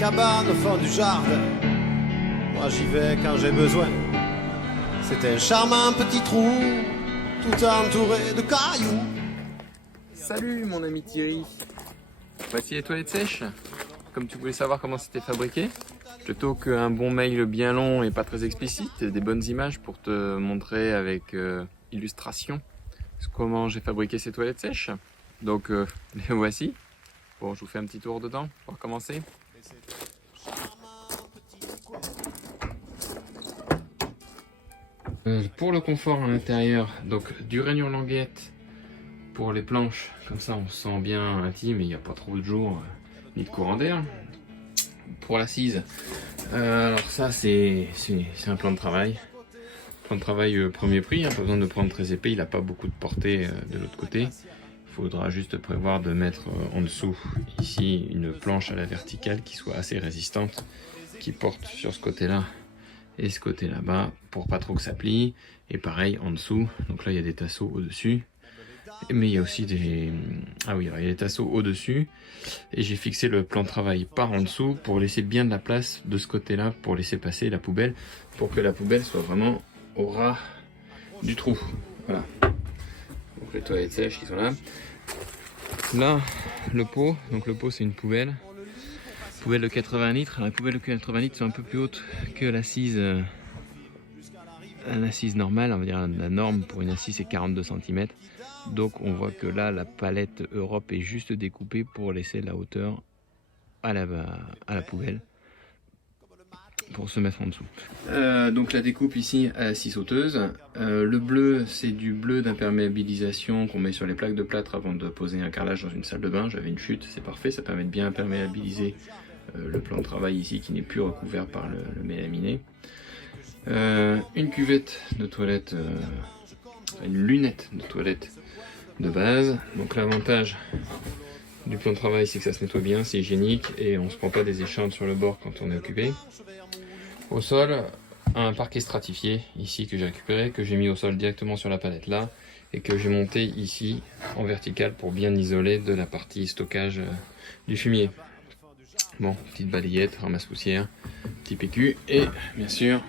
cabane au fond du jardin. Moi j'y vais quand j'ai besoin. C'est un charmant petit trou, tout entouré de cailloux. Salut mon ami Thierry. Voici les toilettes sèches. Comme tu voulais savoir comment c'était fabriqué, plutôt qu'un bon mail bien long et pas très explicite, des bonnes images pour te montrer avec illustration comment j'ai fabriqué ces toilettes sèches. Donc les voici. Bon, je vous fais un petit tour dedans pour commencer. Pour le confort à l'intérieur, donc du rainure languette pour les planches, comme ça on se sent bien intime et il n'y a pas trop de jours ni de courant d'air. Pour l'assise, alors ça c'est un plan de travail. Plan de travail premier prix, hein, pas besoin de prendre très épais, il n'a pas beaucoup de portée de l'autre côté. Il faudra juste prévoir de mettre en dessous ici une planche à la verticale qui soit assez résistante, qui porte sur ce côté là et ce côté là bas pour pas trop que ça plie. Et pareil en dessous, donc là il y a des tasseaux au dessus, mais il y a aussi des il y a des tasseaux au dessus et j'ai fixé le plan de travail par en dessous pour laisser bien de la place de ce côté là pour laisser passer la poubelle, pour que la poubelle soit vraiment au ras du trou. Voilà, donc les toilettes sèches qui sont là. Là le pot, donc le pot c'est une poubelle de 80 litres. La poubelle de 80 litres c'est un peu plus haute que l'assise normale, on va dire la norme pour une assise c'est 42 cm. Donc on voit que là la palette Europe est juste découpée pour laisser la hauteur à la poubelle pour se mettre en dessous. Donc la découpe ici à la scie sauteuse. Le bleu c'est du bleu d'imperméabilisation qu'on met sur les plaques de plâtre avant de poser un carrelage dans une salle de bain. J'avais une chute, c'est parfait, ça permet de bien imperméabiliser le plan de travail ici qui n'est plus recouvert par le mélaminé. Une cuvette de toilette, une lunette de toilette de base. Donc l'avantage du plan de travail c'est que ça se nettoie bien, c'est hygiénique et on se prend pas des échardes sur le bord quand on est occupé. Au sol, un parquet stratifié ici que j'ai récupéré, que j'ai mis au sol directement sur la palette là et que j'ai monté ici en vertical pour bien isoler de la partie stockage du fumier. Bon, petite balayette, ramasse poussière, petit PQ et bien sûr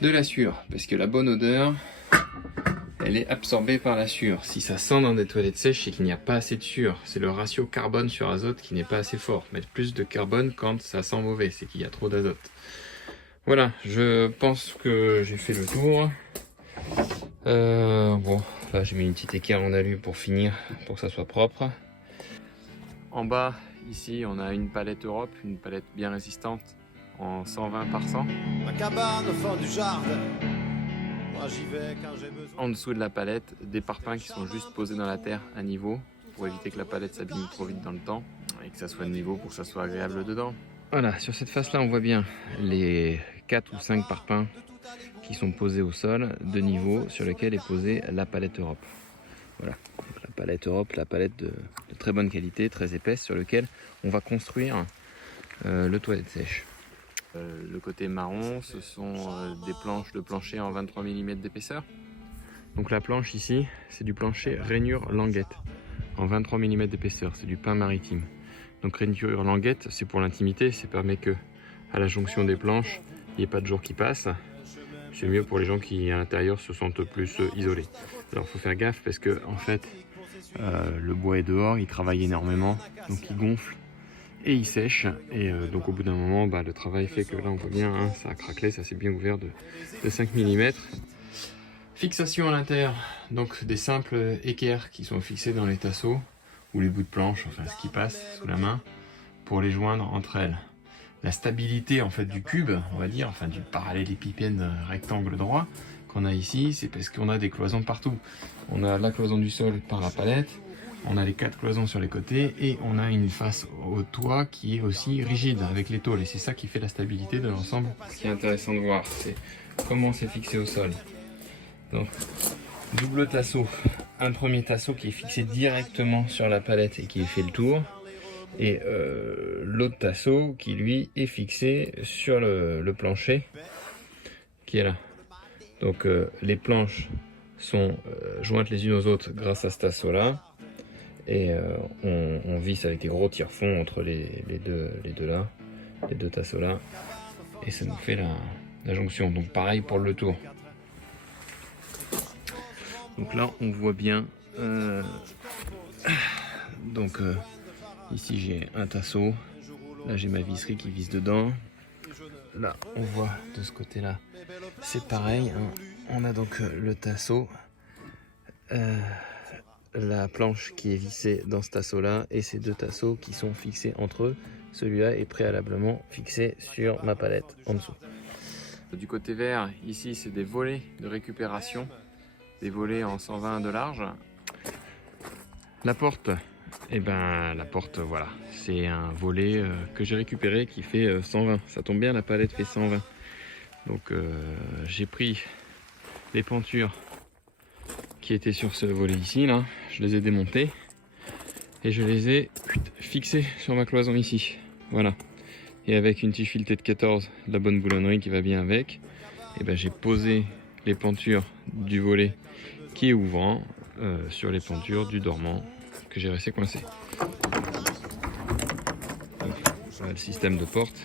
de la sueur, parce que la bonne odeur elle est absorbée par la sueur. Si ça sent dans des toilettes sèches, c'est qu'il n'y a pas assez de sueur. C'est le ratio carbone sur azote qui n'est pas assez fort. Mettre plus de carbone quand ça sent mauvais, c'est qu'il y a trop d'azote. Voilà, je pense que j'ai fait le tour. Bon, là j'ai mis une petite équerre en alu pour finir, pour que ça soit propre. En bas, ici, on a une palette Europe, une palette bien résistante en 120 par 100. Ma cabane au fond du jardin. Moi j'y vais quand j'ai besoin. En dessous de la palette, des parpaings qui sont juste posés dans la terre à niveau pour éviter que la palette s'abîme trop vite dans le temps et que ça soit de niveau pour que ça soit agréable dedans. Voilà, sur cette face là on voit bien les 4 ou 5 parpaings qui sont posés au sol de niveau sur lequel est posée la palette Europe. Voilà, donc la palette Europe, la palette de très bonne qualité, très épaisse sur lequel on va construire le toilette sèche. Le côté marron, ce sont des planches de plancher en 23 mm d'épaisseur. Donc la planche ici, c'est du plancher rainure languette en 23 mm d'épaisseur, c'est du pin maritime. Donc rainure languette, c'est pour l'intimité, ça permet que à la jonction des planches, il n'y ait pas de jour qui passe. C'est mieux pour les gens qui à l'intérieur se sentent plus isolés. Alors il faut faire gaffe parce que en fait, le bois est dehors, il travaille énormément, donc il gonfle. Et il sèche, et donc au bout d'un moment, le travail fait que là on voit bien, hein, ça a craquelé, ça s'est bien ouvert de 5 mm. Fixation à l'intérieur, donc des simples équerres qui sont fixées dans les tasseaux, ou les bouts de planche, enfin ce qui passe sous la main, pour les joindre entre elles. La stabilité en fait du cube, on va dire, enfin du parallélépipède rectangle droit qu'on a ici, c'est parce qu'on a des cloisons partout. On a la cloison du sol par la palette, on a les 4 cloisons sur les côtés et on a une face au toit qui est aussi rigide avec les tôles et c'est ça qui fait la stabilité de l'ensemble. Ce qui est intéressant de voir, c'est comment c'est fixé au sol. Donc, double tasseau, un premier tasseau qui est fixé directement sur la palette et qui fait le tour, et l'autre tasseau qui lui est fixé sur le plancher qui est là. Donc les planches sont jointes les unes aux autres grâce à ce tasseau là. Et on visse avec des gros tire-fonds entre les deux tasseaux là. Et ça nous fait la jonction. Donc pareil pour le tour. Donc là on voit bien. Ici j'ai un tasseau. Là j'ai ma visserie qui visse dedans. Là on voit de ce côté là. C'est pareil. Hein. On a donc le tasseau. La planche qui est vissée dans ce tasseau là. Et ces deux tasseaux qui sont fixés entre eux. Celui-là est préalablement fixé sur ma palette en dessous. Du côté vert, ici c'est des volets de récupération. Des volets en 120 de large. La porte, la porte voilà, c'est un volet que j'ai récupéré qui fait 120. Ça tombe bien, la palette fait 120. Donc j'ai pris les pentures qui étaient sur ce volet ici, là. Je les ai démontées et je les ai fixées sur ma cloison ici. Voilà. Et avec une tige filetée de 14, de la bonne boulonnerie qui va bien avec, j'ai posé les pentures du volet qui est ouvrant sur les pentures du dormant que j'ai resté coincé. Voilà le système de porte.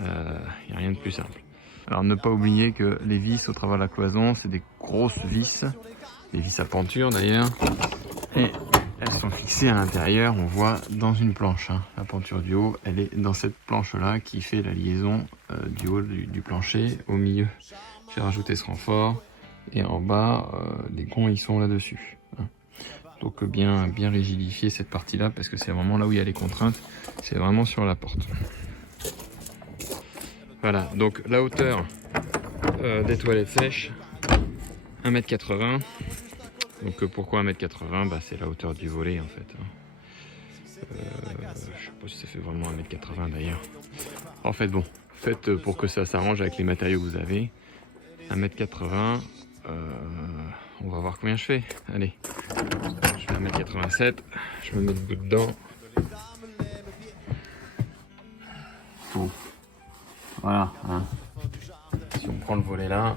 Il n'y a rien de plus simple. Alors ne pas oublier que les vis au travers de la cloison, c'est des grosses vis, des vis à penture d'ailleurs, et elles sont fixées à l'intérieur, on voit dans une planche. Hein. La penture du haut, elle est dans cette planche là qui fait la liaison du haut du plancher au milieu. J'ai rajouté ce renfort. Et en bas, les gonds ils sont là-dessus. Hein. Donc bien rigidifier cette partie-là parce que c'est vraiment là où il y a les contraintes. C'est vraiment sur la porte. Voilà, donc la hauteur des toilettes sèches, 1,80 m. Donc pourquoi 1,80 m? C'est la hauteur du volet en fait. Hein. Je sais pas si ça fait vraiment 1,80 m d'ailleurs. En fait bon, faites pour que ça s'arrange avec les matériaux que vous avez. 1,80 m. On va voir combien je fais. Allez, je fais 1,87 m. Je me mets le bout dedans. Tout. Voilà. Hein. Si on prend le volet là,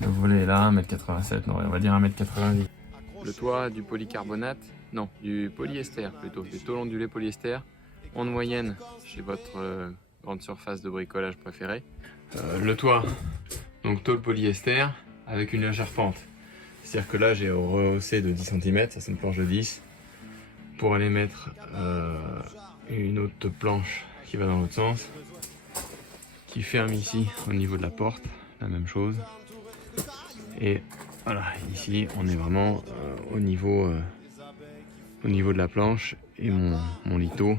le volet est là, 1,87 m. Non, on va dire 1,90 m. Le toit du polycarbonate, non, du polyester plutôt, des tôles ondulées polyester, en moyenne chez votre grande surface de bricolage préférée. Le toit, donc tôle polyester avec une légère pente. C'est-à-dire que là j'ai rehaussé de 10 cm, ça c'est une planche de 10, pour aller mettre une autre planche qui va dans l'autre sens, qui ferme ici au niveau de la porte, la même chose. Et voilà, ici on est vraiment au niveau de la planche et mon lito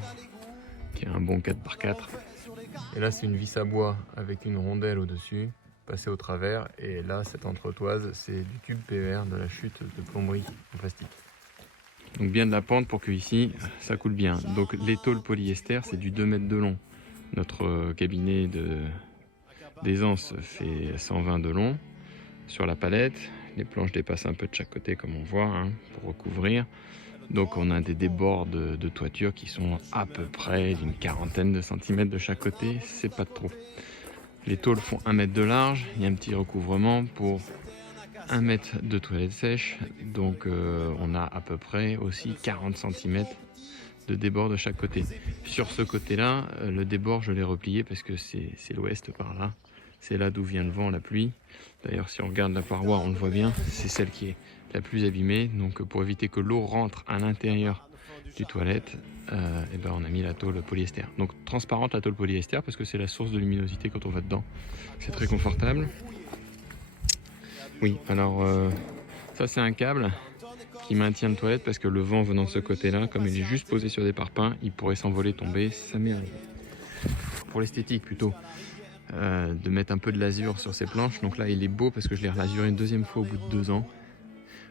qui est un bon 4x4. Et là c'est une vis à bois avec une rondelle au-dessus, passée au travers, et là cette entretoise c'est du tube PER de la chute de plomberie en plastique. Donc bien de la pente pour que ici ça coule bien. Donc les tôles polyester c'est du 2 mètres de long. Notre cabinet d'aisance fait 120 de long sur la palette. Les planches dépassent un peu de chaque côté comme on voit, hein, pour recouvrir. Donc on a des débords de toiture qui sont à peu près d'une quarantaine de centimètres de chaque côté, c'est pas trop. Les tôles font 1 mètre de large, il y a un petit recouvrement pour 1 mètre de toilette sèche, donc on a à peu près aussi 40 cm de débord de chaque côté. Sur ce côté-là, le débord je l'ai replié parce que c'est l'ouest par là, c'est là d'où vient le vent, la pluie. D'ailleurs si on regarde la paroi on le voit bien, c'est celle qui est la plus abîmée, donc pour éviter que l'eau rentre à l'intérieur du toilette, on a mis la tôle polyester. Donc transparente la tôle polyester parce que c'est la source de luminosité quand on va dedans. C'est très confortable. Oui, alors ça c'est un câble qui maintient le toilette parce que le vent venant de ce côté-là, comme il est juste posé sur des parpaings, il pourrait s'envoler, tomber, ça m'est arrivé. Pour l'esthétique plutôt, de mettre un peu de lasure sur ces planches. Donc là il est beau parce que je l'ai relasuré une deuxième fois au bout de 2 ans.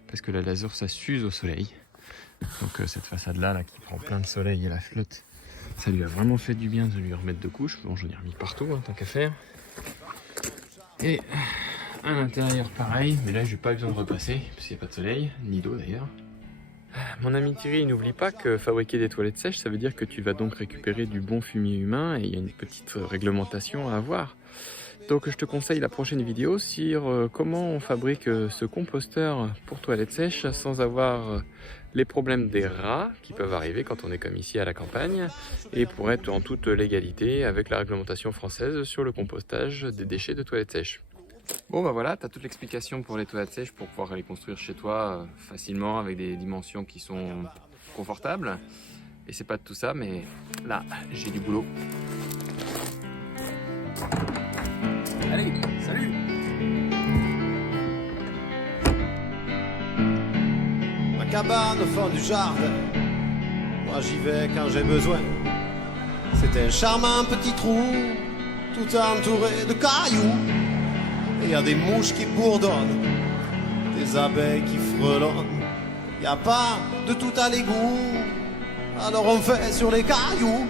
Parce que la lasure ça s'use au soleil. Donc cette façade là qui prend plein de soleil et la flotte, ça lui a vraiment fait du bien de lui remettre 2 couches. Bon, j'en ai remis partout, hein, tant qu'à faire. Et à l'intérieur pareil, mais là j'ai pas besoin de repasser parce qu'il n'y a pas de soleil, ni d'eau d'ailleurs. Mon ami Thierry, n'oublie pas que fabriquer des toilettes sèches, ça veut dire que tu vas donc récupérer du bon fumier humain, et il y a une petite réglementation à avoir. Donc je te conseille la prochaine vidéo sur comment on fabrique ce composteur pour toilettes sèches sans avoir les problèmes des rats qui peuvent arriver quand on est comme ici à la campagne, et pour être en toute légalité avec la réglementation française sur le compostage des déchets de toilettes sèches. Bon bah voilà, tu as toute l'explication pour les toilettes sèches pour pouvoir les construire chez toi facilement avec des dimensions qui sont confortables. Et c'est pas de tout ça, mais là j'ai du boulot. Allez, salut! Ma cabane au fond du jardin, moi j'y vais quand j'ai besoin. C'est un charmant petit trou, tout entouré de cailloux. Et y a des mouches qui bourdonnent, des abeilles qui frelonnent. Y a pas de tout à l'égout, alors on fait sur les cailloux.